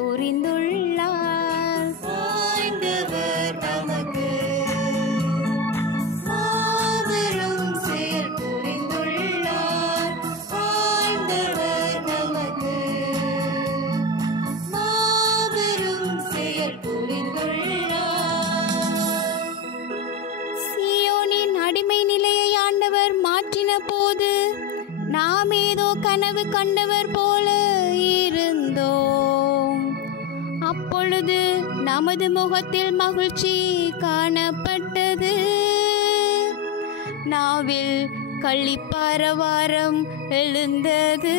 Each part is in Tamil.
புரிந்துள்ளார். ஆண்டவர் நமக்கு மாபெரும் செயல் புரிந்துள்ளார். ஆண்டவர் நமக்கு மாபெரும் செயல் புரிந்துள்ளார். சீயோனின் அடிமை நிலையை ஆண்டவர் மாற்றின போது நாம் ஏதோ கனவு கண்டவர் போல இருந்தோம். அப்பொழுது நமது முகத்தில் மகிழ்ச்சி காணப்பட்டது. நாவில் களிப்பாரவாரம் எழுந்தது.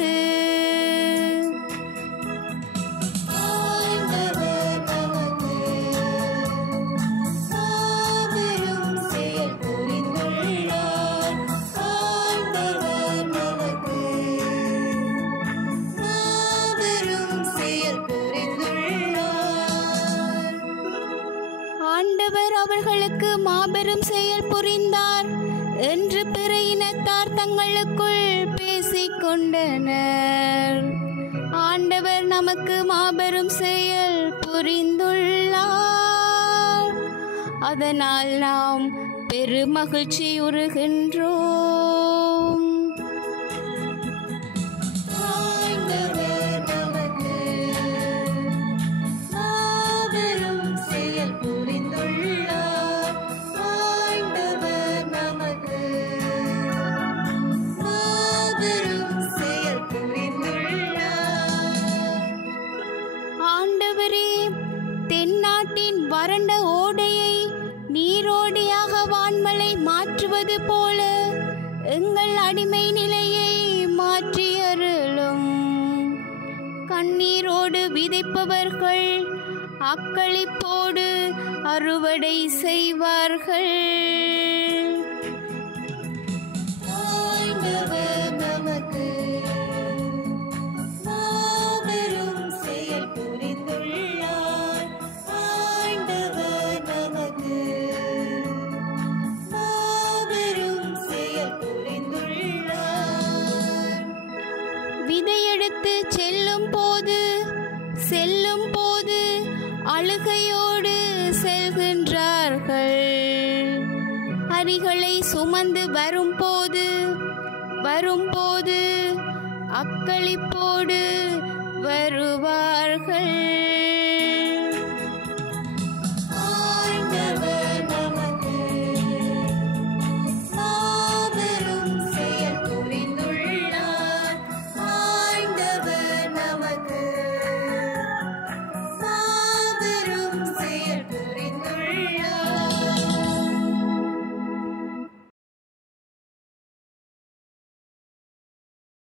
ஆண்டவர் நமக்கு மாபெரும் செயல் புரிந்துள்ளார். ஆண்டவர் நமக்கு மாபெரும் செயல் புரிந்துள்ளார். ஆண்டவர் அவர்களுக்கு மாபெரும் செயல் புரிந்தார் என்று பிற இனத்தார் தங்களுக்குள் பேசிக்கொண்டனர். ஆண்டவர் நமக்கு மாபெரும் செயல் புரிந்துள்ளார். அதனால் நாம் பெருமகிழ்ச்சியுறுகின்றோம். ஆண்டவர் நமக்கு மாபெரும் செயல் புரிந்துள்ளார். ஆண்டவர் நமக்கு மாபெரும் செயல் புரிந்துள்ளார். ஆண்டவரே, தென்னாட்டின் வறண்ட ஓடையை நீரோடையாக வான்மலை மாற்றுவது போல எங்கள் அடிமை நிலையை மாற்றியருளும். கண்ணீரோடு விதைப்பவர்கள் அக்களிப்போடு அறுவடை செய்வார்கள். ஆண்டவர் நமக்கு மாபெரும் செயல் புரிந்துள்ளார். ஆண்டவர் நமக்கு மாபெரும் செயல் புரிந்துள்ளார். விதையெடுத்து செல்லும் போது அழுகையோடு செல்கின்றார்கள். அரிகளை சுமந்து வரும்போது அக்களிப்போடு வருவார்கள்.